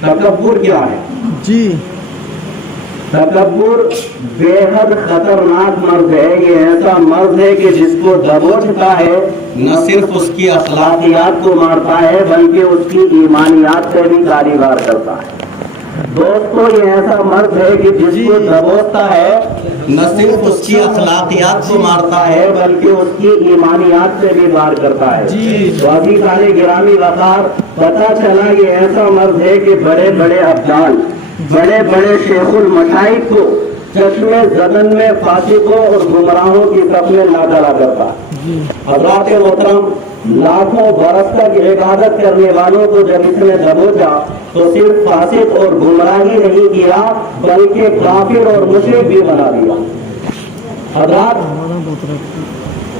تکبر کیا ہے؟ جی تکبر بے حد خطرناک مرض ہے. یہ ایسا مرض ہے کہ جس کو دبوچتا ہے نہ صرف اس کی اخلاقیات کو مارتا ہے بلکہ اس کی ایمانیات سے بھی کاریگر کرتا ہے. دوستو یہ ایسا مرض ہے کہ جس کو دبوچتا ہے نہ صرف اس کی اخلاقیات کو مارتا ہے بلکہ اس کی ایمانیات سے بھی وار کرتا ہے. تو ابھی سارے گرامی وقار پتہ چلا یہ ایسا مرض ہے کہ بڑے بڑے ابدال بڑے بڑے شیخ المشائخ کو چشمے زدن میں فاسقوں اور گمراہوں کی صف میں لا ڈالا کرتا ہے. حضرات محترم لاکھوں برس تک عبادت کرنے والوں کو جب اس نے دبوچا تو صرف فاسق اور گمراہی نہیں کیا بلکہ کافر اور مشرک بھی بنا دیا. حضرات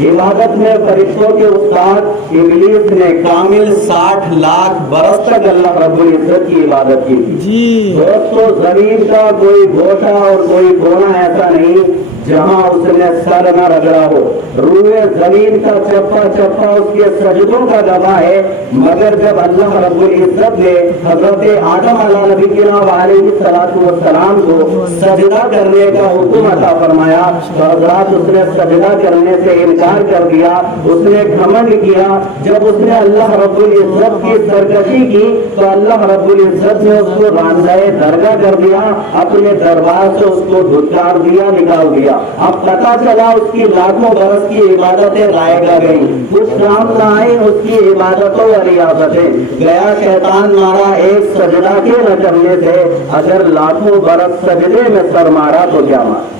عبادت میں فرشتوں کے استاد ابلیس نے کامل 60 لاکھ برس تک اللہ رب العزت کی عبادت کی تھی. دوستو زمین کا کوئی گوشہ اور کوئی کونا ایسا نہیں جہاں اس نے سر نہ رگڑا ہو. روئے زمین کا چپا چپا اس کے سجدوں کا گواہ ہے. مگر جب اللہ رب العزت نے حضرت آدم علیہ نبی علیہ السلام کو سجدہ کرنے کا حکم عطا فرمایا تو حضرات اس نے سجدہ کرنے سے انکار کر دیا. اس نے گھمنڈ کیا. جب اس نے اللہ رب العزت کی سرکشی کی تو اللہ رب العزت نے اس کو راندۂ درگاہ کر دیا. اپنے دربار سے اس کو دھتکار دیا نکال دیا. اب پتہ چلا اس کی لاکھوں برس کی عبادتیں رائے گا گئی. کچھ کام نہ آئی اس کی عبادتوں اور ریاضتیں. گیا شیطان مارا ایک سجدہ کے نہ کرنے سے. اگر لاکھوں برس سجدے میں سر مارا تو کیا مارا.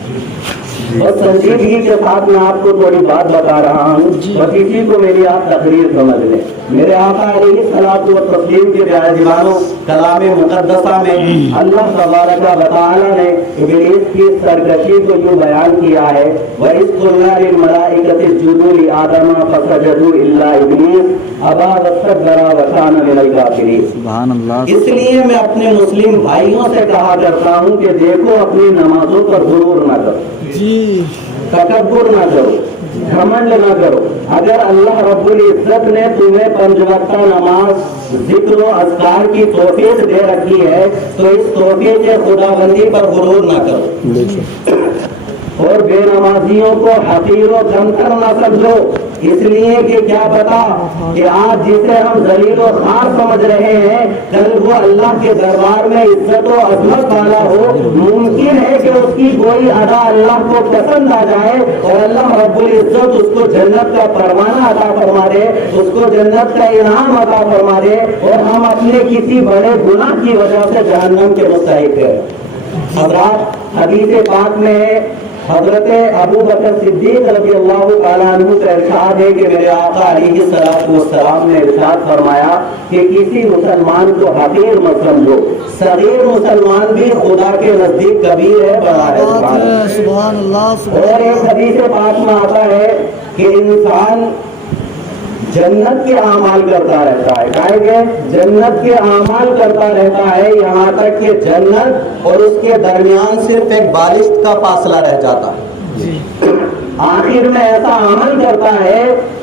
اور سنجیدگی کے ساتھ میں آپ کو تھوڑی بات بتا رہا ہوں بس اسی کو میری آپ تقریر سمجھ لیں. میرے آقا علیہ الصلوۃ والتسلیم کے پیاروں کلام مقدسہ میں اللہ تبارک و تعالی نے ابلیس کی سرکشی کو یوں بیان کیا ہے وَإِذْ قُلْنَا لِلْمَلَائِكَةِ اسْجُدُوا لِآدَمَ فَسَجَدُوا إِلَّا إِبْلِيسَ أَبَىٰ وَاسْتَكْبَرَ وَكَانَ مِنَ الْكَافِرِينَ. سبحان اللہ. اس لیے میں اپنے مسلم بھائیوں سے کہا کرتا ہوں کہ دیکھو اپنی نمازوں پر غرور نہ کرو. تکبر نہ کرو, گھمنڈ نہ کرو. اگر اللہ رب العزت نے تمہیں 5 وقتہ نماز ذکر و اذکار کی توفیق دے رکھی ہے تو اس توفیق کے خداوندی پر غرور نہ کرو اور بے نمازیوں کو حقیر و کمتر نہ سمجھو. اس لیے کہ کیا پتا کہ آج جسے ہم ذلیل و خوار سمجھ رہے ہیں کل وہ اللہ کے دربار میں عزت و عظمت والا ہو. ممکن ہے کہ اس کی کوئی ادا اللہ کو پسند آ جائے اور اللہ رب العزت اس کو جنت کا پروانہ عطا فرما دے, اس کو جنت کا انعام عطا فرما دے اور ہم اپنے کسی بڑے گناہ کی وجہ سے جہنم کے مستحق ہیں. حضرات حدیث پاک میں حضرت ابو بکر صدیق رضی اللہ تعالیٰ عنہ سے ارشاد ہے کہ میرے آقا علیہ السلام نے ارشاد فرمایا کہ کسی مسلمان کو حقیر مت سمجھو. صغیر مسلمان بھی خدا کے نزدیک کبیر ہے, بڑا ہے. سبحان اللہ. اور ایک حدیث پاک میں آتا ہے کہ انسان جنت کے اعمال کرتا رہتا ہے. کہا کہ جنت کے اعمال کرتا رہتا ہے یہاں تک کہ جنت اور اس کے درمیان صرف ایک بالشت کا فاصلہ رہ جاتا ہے. آخر میں ایسا عمل کرتا ہے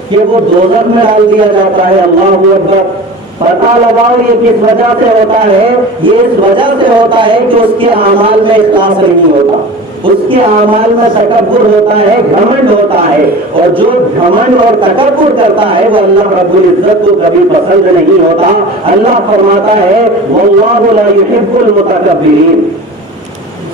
کہ وہ دوزخ میں ڈال دیا جاتا ہے. اللہ اکبر. پتہ لگاؤ یہ کس وجہ سے ہوتا ہے. یہ اس وجہ سے ہوتا ہے کہ اس کے اعمال میں اخلاص نہیں ہوتا, اس کے اعمال میں تکبر ہوتا ہے, گھمنڈ ہوتا ہے. اور جو گھمنڈ اور تکبر کرتا ہے وہ اللہ رب العزت کو کبھی پسند نہیں ہوتا. اللہ فرماتا ہے واللہ لا يحب المتکبرین,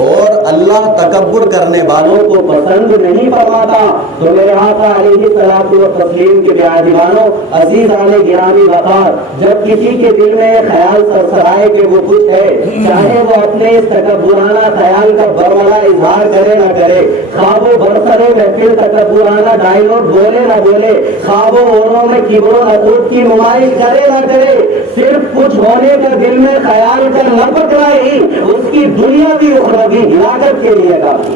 اور اللہ تکبر کرنے والوں کو پسند نہیں فرماتا. تو میرے آقا علیہ الصلوۃ والتسلیم کے پیاروں عزیزان گرامی وقار جب کسی کے دل میں یہ خیال سرسرائے کہ وہ کچھ ہے, چاہے وہ اپنے اس تکبرانہ خیال کا برملا اظہار کرے نہ کرے, خواہ وہ برسرے محفل تکبرانہ ڈائیلاگ بولے نہ بولے, خواہ وہ اوروں میں کبر و نفوذ کی نمائش کرے نہ کرے, صرف کچھ ہونے کا دل میں خیال کر نہ پکڑائے ہی اس کی دنیا بھی اخروی ہلاکت کے لیے کافی.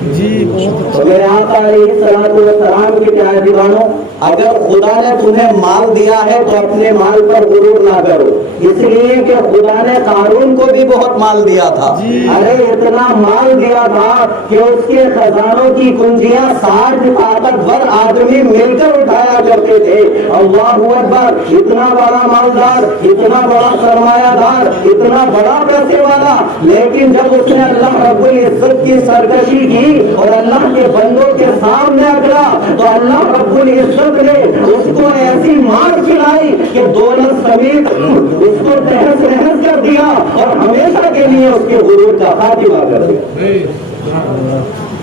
تو میرے آقا علیہ السلام کے پیارے دیوانوں، اگر خدا نے تمہیں مال دیا ہے تو اپنے مال پر غرور نہ کرو، اس لیے کہ خدا نے قارون کو بھی بہت مال دیا تھا۔ ارے اتنا مال دیا تھا کہ اس کے خزانوں کی کنجیاں 60 طاقتور آدمی مل کر اٹھایا کرتے تھے۔ اللہ اکبر! اتنا بڑا مالدار، اتنا بڑا سرمایہ دار، اتنا بڑا پیسے والا، لیکن جب اس نے اللہ رب العزت کی سرکشی کی اور اللہ کے بندوں کے سامنے اگلا تو اللہ رب العزت نے اس کو ایسی مار کھلائی کہ دولت سمیت اس کو تہس نہس کر دیا اور ہمیشہ کے لیے اس کے غرور کا خاتمہ کر دیا۔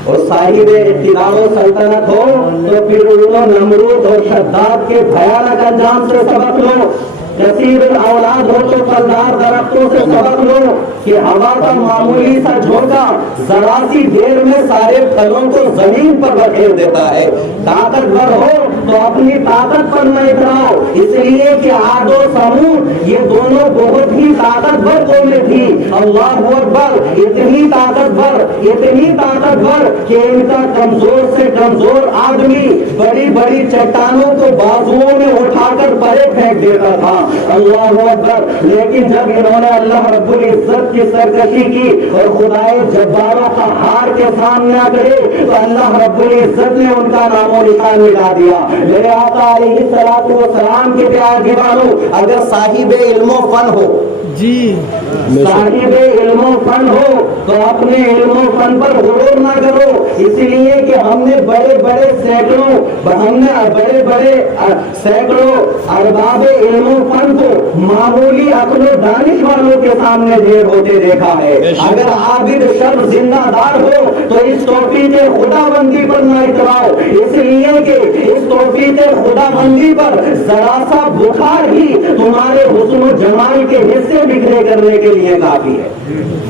اور صاحب اقتدار و سلطنت ہو تو پھر نمرود اور شداد کے بھیانک انجام سے سبق لو، کثیر الاولاد ہو تو پھلدار درختوں سے سبق لو کہ ہوا کا معمولی سا جھونکا ذرا سی دیر میں سارے پھلوں کو زمین پر بکھیر دیتا ہے۔ طاقتور ہو تو اپنی طاقت پر نہ اتراؤ، اس لیے کہ عاد و ثمود یہ دونوں بہت ہی طاقتور قومیں تھی۔ اللہ اکبر! اتنی طاقتور کہ ان کا کمزور سے کمزور آدمی بڑی بڑی چٹانوں کو بازوؤں میں اٹھا کر پرے پھینک دیتا تھا۔ اللہ اکبر! لیکن جب انہوں نے اللہ رب العزت کی سرکشی کی اور خدائے جباروں کا ہار کے سامنے گئے تو اللہ رب العزت نے ان کا نام و نشان ملا دیا۔ میرے آقا علیہ السلام کے پیارے دیوانوں، اگر صاحب علم و فن ہو، صاحب علم و فن ہو تو اپنے علم و فن پر غرور نہ کرو، اس لیے کہ ہم نے بڑے بڑے سینکڑوں ارباب علم و فن کو معمولی عقل و دانش والوں کے سامنے ڈھیر ہوتے دیکھا ہے۔ اگر عابد شرف زندہ دار ہو تو اس توفیق خدا بندی پر نہ اتراؤ، اس لیے کہ اس توفیق خدا بندی پر ذرا سا بخار ہی تمہارے حسن و جمال کے حصے بکھرے کرنے کے لیے کافی ہے۔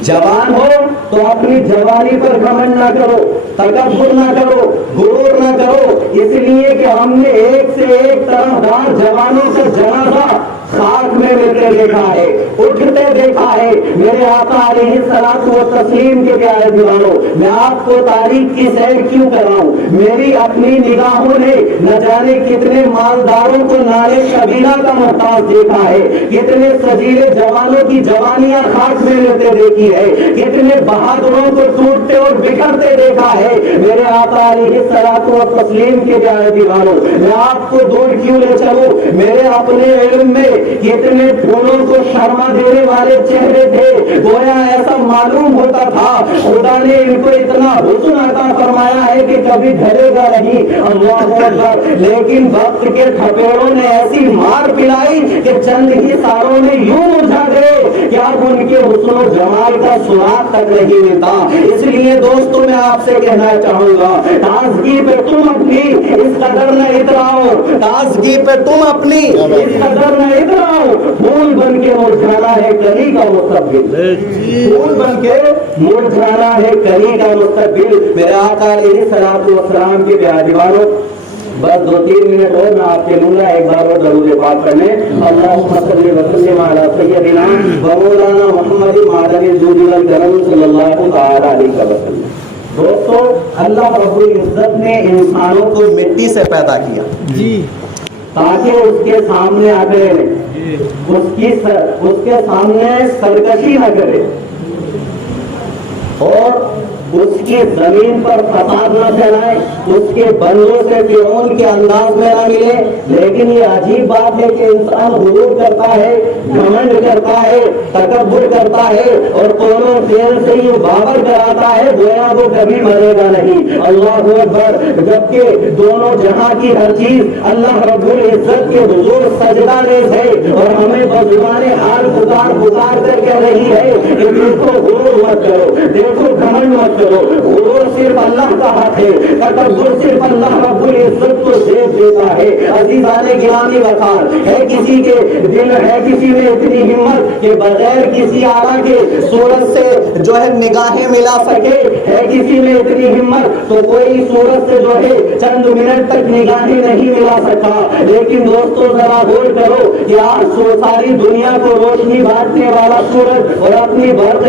جوان ہو تو اپنی جوانی پر گھمنڈ نہ کرو، تکبر نہ کرو، غرور نہ کرو، اس لیے کہ ہم نے ایک سے ایک طرفدار جوانوں کا جنازہ خاک میں ملتے دیکھا ہے، اٹھتے دیکھا ہے۔ میرے آقا علیہ الصلوۃ والتسلیم کے پیارے دیوانوں، میں آپ کو تاریخ کی سیر کیوں کراؤں؟ میری اپنی نگاہوں نے نہ جانے کتنے مالداروں کو نالے شبیرہ کا محتاج دیکھا ہے، کتنے سجیلے جوانوں کی جوانیاں خاک میں ملتے دیکھی ہے، کتنے بہادروں کو ٹوٹتے اور بکھرتے دیکھا ہے۔ میرے آقا علیہ الصلوۃ والتسلیم کے پیارے دیوانوں، میں آپ کو دور کیوں لے چلوں؟ میرے اپنے علم میں کتنے پھولوں کو شرما دینے والے چہرے تھے، گویا ایسا معلوم ہوتا تھا خدا نے ان کو اتنا حسن عطا فرمایا ہے کہ کبھی ڈھلے گا نہیں۔ اللہ اکبر! لیکن وقت کے تھپیڑوں نے ایسی مار پلائی کہ چند ہی سالوں میں یوں مرجھا گئے کہ اب ان کے حسن و جمال کا سراغ تک نہیں ملتا۔ اس لیے دوستوں میں آپ سے کہنا چاہوں گا، تازگی پہ تم اپنی اس قدر نہ اتراؤ، تازگی پہ تم اپنی اس قدر نہ اتراؤ، پھول بن کے مرجھانا ہے کلی کا مستقبل، پھول بن کے مرجھانا ہے کلی کا مستقبل۔ میرے آقا علیہ السلام کے پیارے دیوانوں، بس 2-3 منٹ اور میں آپ کے لوں گا ایک بار اور درود پاک کرنے۔ اللہم صلی وسلم علی سیدنا و مولانا محمد معدن الجود والکرم صلی اللہ تعالی علیہ وسلم۔ دوستو، اللہ رب العزت نے انسانوں کو مٹی سے پیدا کیا تاکہ اس کے سامنے آگے اس کے سامنے سرکشی نہ کرے اور اس کی زمین پر فساد نہ پھیلائے، اس کے بندوں سے فرعون کے انداز میں نہ ملے۔ لیکن یہ عجیب بات ہے کہ انسان غرور کرتا ہے، گھمنڈ کرتا ہے، تکبر کرتا ہے اور قول و فعل سے یہ باور کراتا ہے گویا وہ کبھی مرے گا نہیں۔ اللہ اکبر! جبکہ دونوں جہاں کی ہر چیز اللہ رب العزت کے حضور سجدہ ریز ہے اور ہمیں بزبان حال پکار کر کہہ رہی ہے کہ دیکھو غرور مت کرو، دیکھو گھمنڈ مت کرو، غرور صرف اللہ کا حق ہے، تکبر صرف اللہ رب العزت کو زیب دیتا ہے۔ عزیزان گرامی وقار، ہے کسی کے دل، ہے کسی میں اتنی ہمت کہ بغیر کسی آلہ کے سورج سے جو ہے نگاہیں ملا سکے، ہے کسی میں اتنی ہمت تو کوئی سورج سے جو ہے چند منٹ تک نگاہیں نہیں ملا سکتا۔ لیکن دوستو ذرا غور کرو کہ آج ساری دنیا کو روشنی بانٹنے والا سورج اور اپنی برق